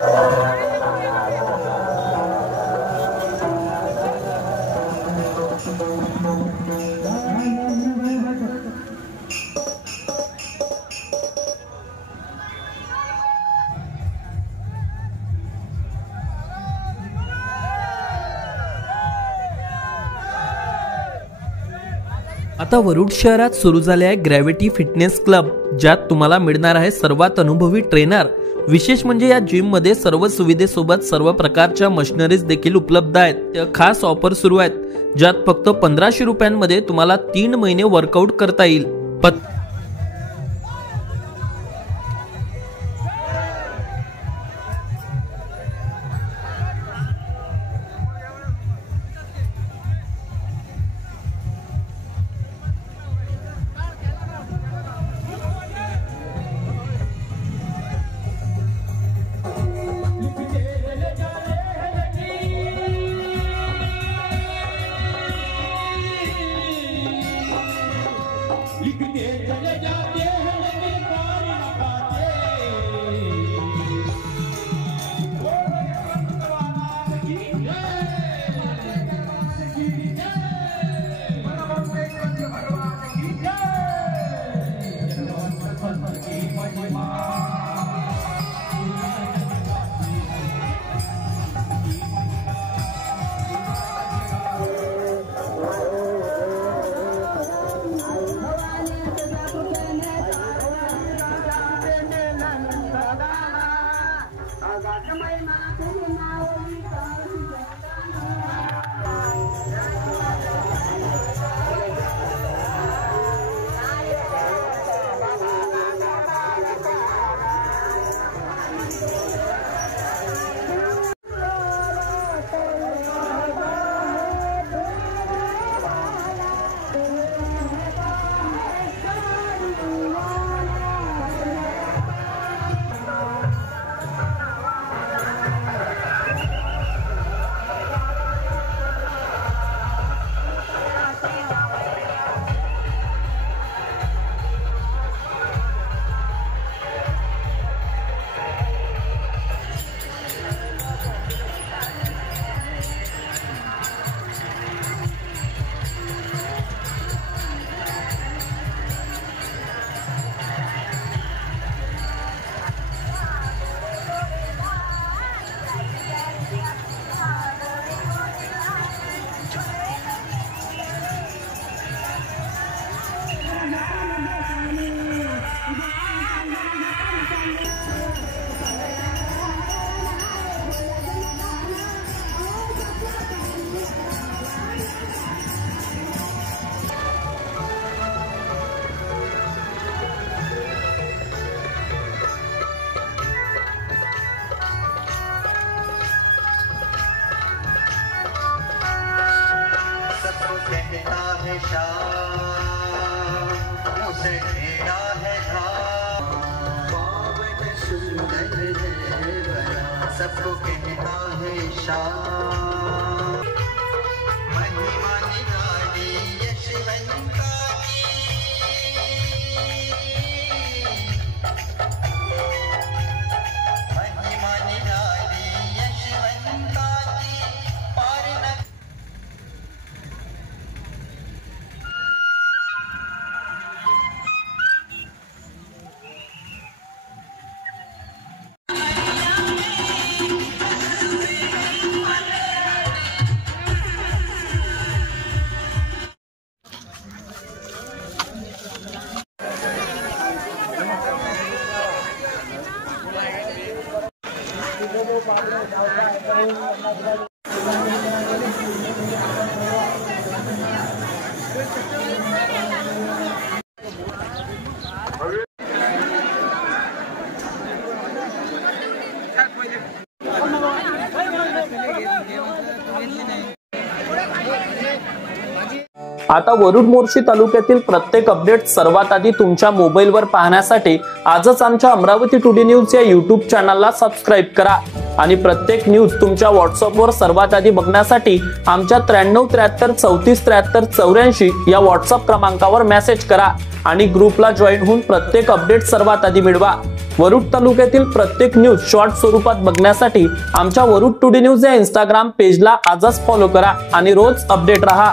आता वरुड शहरात सुरू झाले आहे ग्रॅव्हिटी फिटनेस क्लब, ज्यात तुम्हाला मिळणार आहे सर्वात अनुभवी ट्रेनर। विशेष म्हणजे या जिम मध्ये सर्व सुविधेसोबत सर्व प्रकारच्या मशिनरीज देखील उपलब्ध आहेत। खास ऑफर सुरू आहेत, ज्यात फक्त 1500 रुपयांमध्ये तुम्हाला 3 महिने वर्कआउट करता येईल। सबको कहता है शाह, महिमा निराली यशवंता की, महिमा निराली यशवंता की पार न। आता वरुड मोर्शी तालुक्यातील प्रत्येक अपडेट सर्वात आधी तुमच्या मोबाईलवर पाहण्यासाठी आजच आमच्या अमरावती टुडे न्यूज या YouTube चॅनलला सबस्क्राइब करा आणि प्रत्येक न्यूज तुमच्या व्हॉट्सअपवर सर्वात आधी बघण्यासाठी आमच्या 93 33 34 73 84 या व्हॉट्सअप क्रमांकावर मेसेज करा आणि ग्रुपला जॉईन होऊन प्रत्येक अपडेट सर्वात आधी मिळवा। वरुड तालुक्यातील प्रत्येक न्यूज शॉर्ट स्वरूपात बघण्यासाठी आमच्या वरुड टुडे न्यूज या इंस्टाग्राम पेजला आजच फॉलो करा आणि रोज अपडेट रहा।